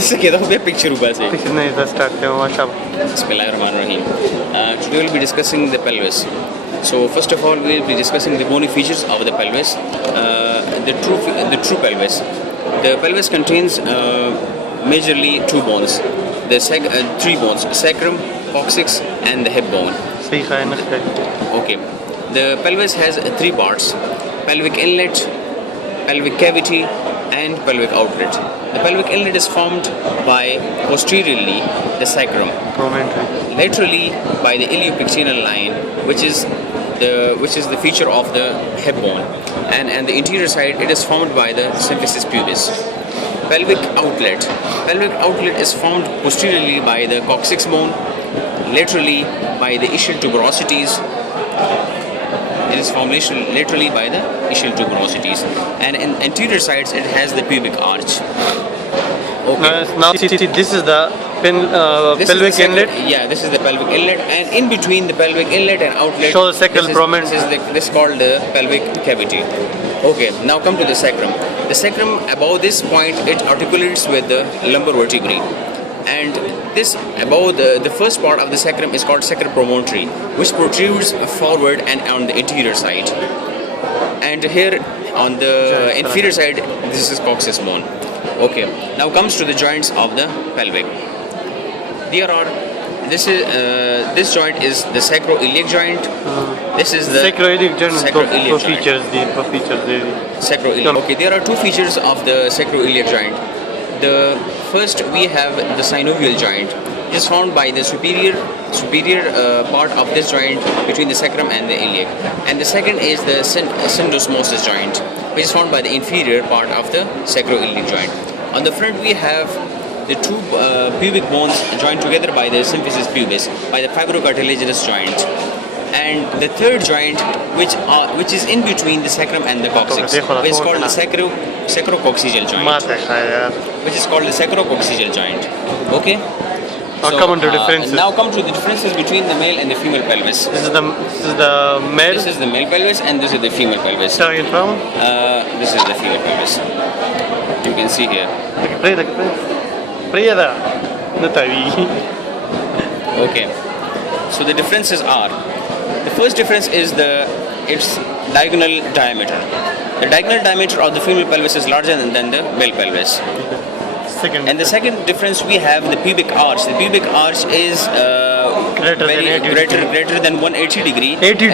से कहता हूँ पिक्चर ऊपर से पिक्चर नहीं था स्टार्ट किया माशाल्लाह Bismillahirrahmanirrahim. Today we'll be discussing the pelvis. So first of all we'll be discussing the bony features of the pelvis. The true pelvis. The pelvis contains majorly two bones. Three bones: sacrum, coccyx, and the hip bone. सही खाया ना Okay. The pelvis has three parts: pelvic inlet, pelvic cavity, and pelvic outlet. The pelvic inlet is formed by posteriorly the sacrum, laterally by the iliopectineal line, which is the feature of the hip bone, and the interior side it is formed by the symphysis pubis. Pelvic outlet is formed posteriorly by the coccyx bone, laterally by the ischial tuberosities. It is formed laterally by the ischial tuberosities, and in anterior sides it has the pubic arch. Okay. Now see, this is the pelvic inlet. Yeah, this is the pelvic inlet, and in between the pelvic inlet and outlet, show the sacral prominence. This is called the pelvic cavity. Okay, now come to the sacrum. The sacrum, above this point, it articulates with the lumbar vertebrae. And this above the first part of the sacrum is called sacral promontory, which protrudes forward and on the anterior side. And here on the inferior side, this is coccyx bone. Okay, now comes to the joints of the pelvic. This joint is the sacroiliac joint. This is the sacroiliac joint. Sacroiliac joint. Sacroiliac. Okay, there are two features of the sacroiliac joint. The first we have the synovial joint, which is formed by the superior part of this joint between the sacrum and the iliac, and the second is the syndesmosis joint, which is formed by the inferior part of the sacroiliac joint. On the front we have the two pubic bones joined together by the symphysis pubis, by the fibrocartilaginous joint, and the third joint which is in between the sacrum and the coccyx, which is called the sacrococcygeal joint. Which is called the sacrococcygeal joint. Okay. Now come on to differences. Now come to the differences between the male and the female pelvis. This is the male. This is the male pelvis, and this is the female pelvis. This is the female pelvis. You can see here. Okay. So the differences are: the first difference is its diagonal diameter. The diagonal diameter of the female pelvis is larger than the male pelvis. And the second difference we have the pubic arch. The pubic arch is greater than 180 degree. 80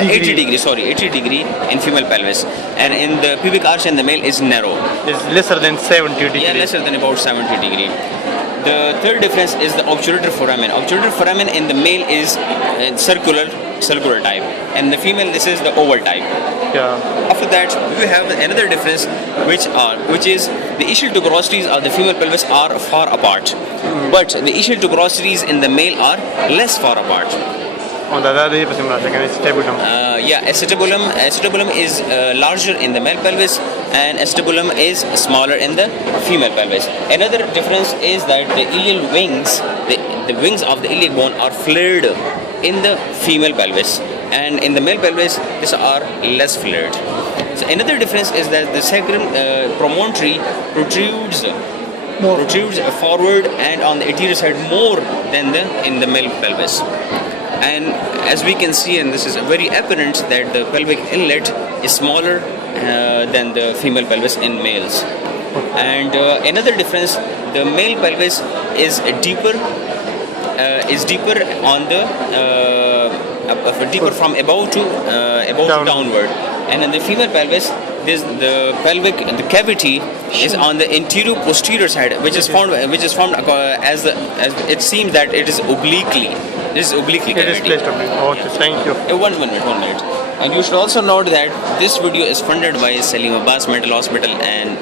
degree in female pelvis, and in the pubic arch in the male is narrow. It's lesser than 70 degree. Yeah, lesser than about 70 degree. The third difference is the obturator foramen. Obturator foramen in the male is circular type, and the female this is the oval type. Yeah. After that, we have another difference, which is the ischial tuberosities of the female pelvis are far apart, but the ischial tuberosities in the male are less far apart. Acetabulum is larger in the male pelvis, and acetabulum is smaller in the female pelvis. Another difference is that the iliac wings, the wings of the iliac bone are flared in the female pelvis, and in the male pelvis these are less flared. So another difference is that the sacrum promontory protrudes forward and on the anterior side more than in the male pelvis. And as we can see, and this is very apparent, that the pelvic inlet is smaller than the female pelvis in males. And another difference, the male pelvis is deeper on the deeper from above to downward, and in the female pelvis the cavity is on the anterior posterior side, which is formed as it seems that it is obliquely. This is obliquely cavity. It is placed obliquely. Okay, thank you. One minute. And you should also note that this video is funded by Salim Abbas Mental Hospital and